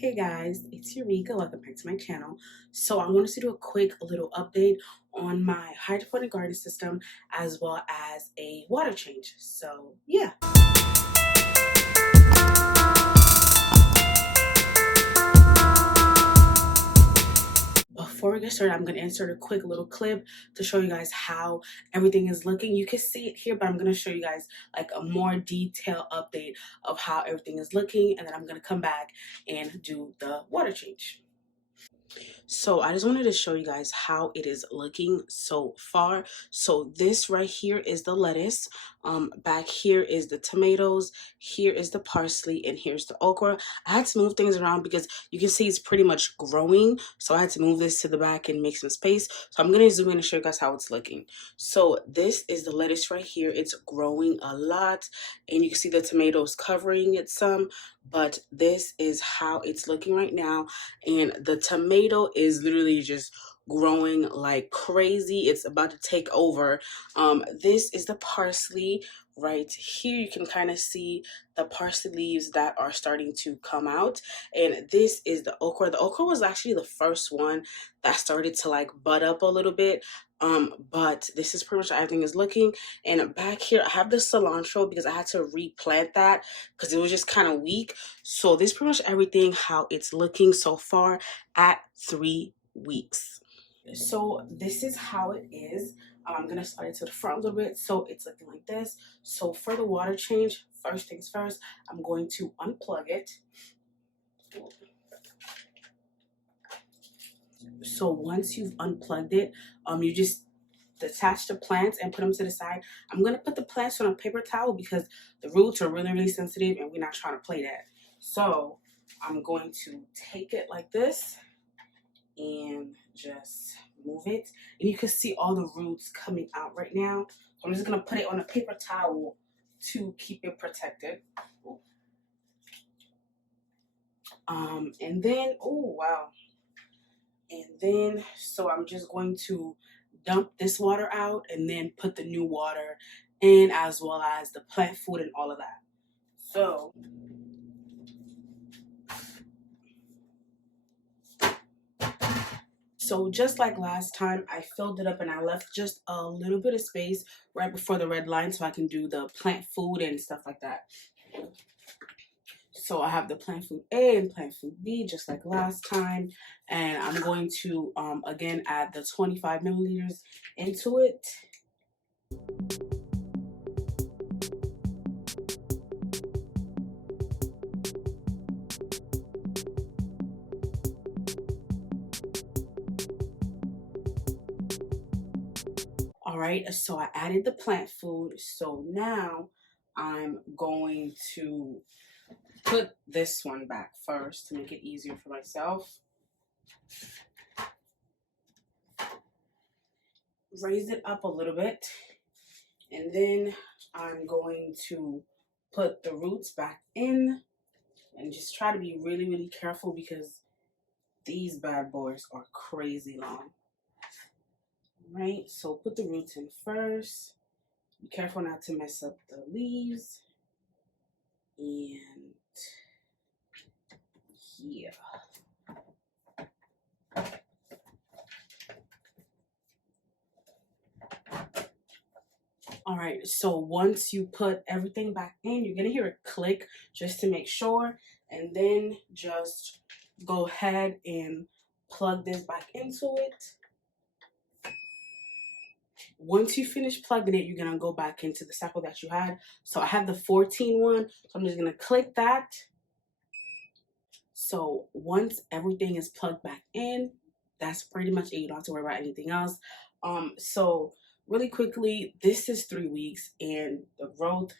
Hey guys, it's Eureka. Welcome back to my channel. So I wanted to do a quick little update on my hydroponic garden system as well as a water change. So yeah. Before we get started, I'm going to insert a quick little clip to show you guys how everything is looking. You can see it here, but I'm going to show you guys like a more detailed update of how everything is looking, and then I'm going to come back and do the water change. So I just wanted to show you guys how it is looking so far. So this right here is the lettuce. Back here is the tomatoes. Here is the parsley, and here's the okra. I had to move things around because you can see it's pretty much growing. So I had to move this to the back and make some space. So I'm gonna zoom in and show you guys how it's looking. So this is the lettuce right here. It's growing a lot, and you can see the tomatoes covering it some. But this is how it's looking right now, and the tomato is literally just growing like crazy. It's about to take over. This is the parsley right here. You can kind of see the parsley leaves that are starting to come out, and this is the okra. The okra was actually the first one that started to like bud up a little bit. But this is pretty much how everything is looking. And back here I have the cilantro because I had to replant that because it was just kind of weak. So this is pretty much everything how it's looking so far at 3 weeks. So this is how it is. I'm gonna start it to the front a little bit. So it's looking like this. So for the water change, first things first, I'm going to unplug it. So once you've unplugged it, you just detach the plants and put them to the side. I'm gonna put the plants on a paper towel because the roots are really sensitive and we're not trying to play that. So I'm going to take it like this and just move it, and you can see all the roots coming out right now. So I'm just gonna put it on a paper towel to keep it protected. And then oh wow, and then so I'm just going to dump this water out and then put the new water in, as well as the plant food and all of that. So just like last time, I filled it up and I left just a little bit of space right before the red line so I can do the plant food and stuff like that. So I have the plant food A and plant food B just like last time, and I'm going to again add the 25 milliliters into it. All right, so I added the plant food. So now I'm going to put this one back first to make it easier for myself. Raise it up a little bit, and then I'm going to put the roots back in and just try to be really careful because these bad boys are crazy long. All right, so put the roots in first. Be careful not to mess up the leaves. And here. All right, so once you put everything back in, you're gonna hear a click just to make sure, and then just go ahead and plug this back into it. Once you finish plugging it, you're gonna go back into the cycle that you had. So I have the 14 one, so I'm just gonna click that. So once everything is plugged back in, that's pretty much it. You don't have to worry about anything else. So really quickly, this is 3 weeks, and the growth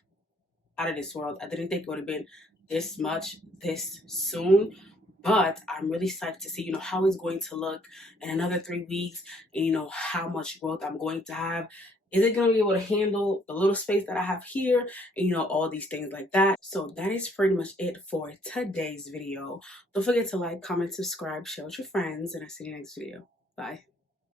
out of this world. I didn't think it would have been this much this soon, but I'm really excited to see, how it's going to look in another 3 weeks, and how much growth I'm going to have. Is it going to be able to handle the little space that I have here, and all these things like that? So that is pretty much it for today's video. Don't forget to like, comment, subscribe, share with your friends, and I'll see you next video. Bye.